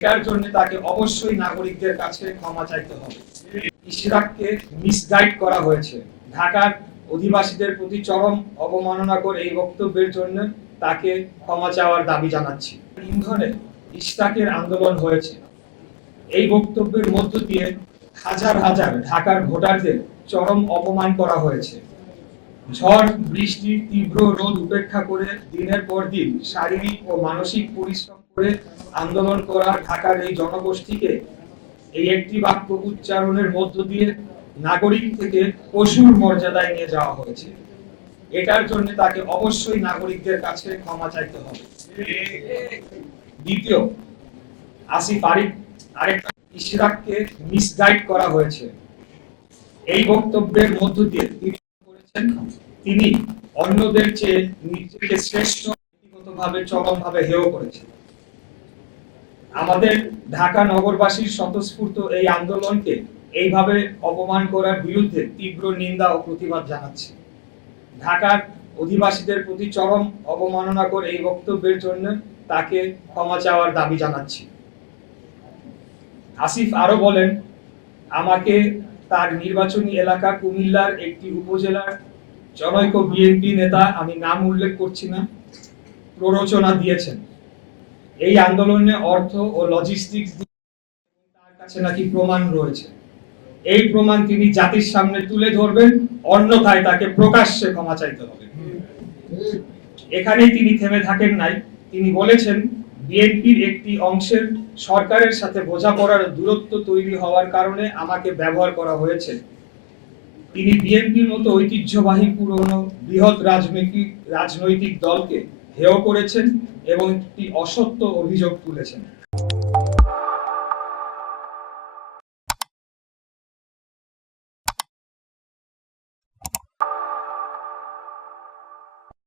এটার জন্য তাকে অবশ্যই নাগরিকদের কাছে ক্ষমা চাইতে হবে। ইশরাককে মিসগাইড করা হয়েছে। ঢাকার অধিবাসীদের প্রতি চরম অবমাননা করে এই বক্তব্যের জন্য তাকে ক্ষমা চাওয়ার দাবি জানাচ্ছি। ইন্ধনে ইশরাকের আন্দোলন হয়েছে। এই বক্তব্যের মধ্য দিয়ে হাজার হাজার ঢাকার ভোটারদের চরম অপমান করা হয়েছে। ঝড় বৃষ্টি তীব্র রোদ উপেক্ষা করে দিনের পর দিন শারীরিক ও মানসিক পরিশ্রম করে আন্দোলন করা ঢাকার এই জনগোষ্ঠীকে এই একটি বাক্য উচ্চারণের মধ্য দিয়ে নাগরিক থেকে পশুর মর্যাদায় নিয়ে যাওয়া হয়েছে। এটার জন্য তাকে অবশ্যই নাগরিকদের কাছে ক্ষমা চাইতে হবে। দ্বিতীয়, আসিফ আরেকটা ইশরাককে মিসগাইড করা হয়েছে। এই বক্তব্যের মধ্য দিয়ে তিনি অন্যদের চেয়ে নিজেকে শ্রেষ্ঠ ব্যক্তিগতভাবে চরমভাবে হেয় করেছেন। আমাদের ঢাকা নগরবাসীর স্বতঃস্ফূর্ত এই আন্দোলনকে এইভাবে অপমান করার বিরুদ্ধে তীব্র নিন্দা ও প্রতিবাদ জানাচ্ছি। ঢাকার অধিবাসীদের প্রতি চরম অবমাননা করে এই বক্তব্যের জন্য তাকে ক্ষমা চাওয়ার দাবি জানাচ্ছি। আসিফ আরো বলেন, আমাকে তার নির্বাচনী এলাকা কুমিল্লার একটি উপজেলার জনৈক বিএনপি নেতা, আমি নাম উল্লেখ করছি না, প্ররোচনা দিয়েছেন। এই আন্দোলনে অর্থ ও লজিস্টিক্স তার কাছে নাকি প্রমাণ রয়েছে। এই প্রমাণ তিনি জাতির সামনে তুলে ধরবেন, অন্যথায় তাকে প্রকাশ্যে ক্ষমা চাইতে হবে। এখানেই তিনি থেমে থাকেন নাই। তিনি বলেছেন, বিএনপির একটি অংশের সরকারের সাথে বোঝাপড়ার দূরত্ব তৈরি হওয়ার কারণে আমাকে ব্যবহার করা হয়েছে। তিনি বিএনপির মতো ঐতিহ্যবাহী পুরনো বৃহৎ রাজনৈতিক দলকে হেয় করেছেন এবং একটি অসত্য অভিযোগ তুলেছেন।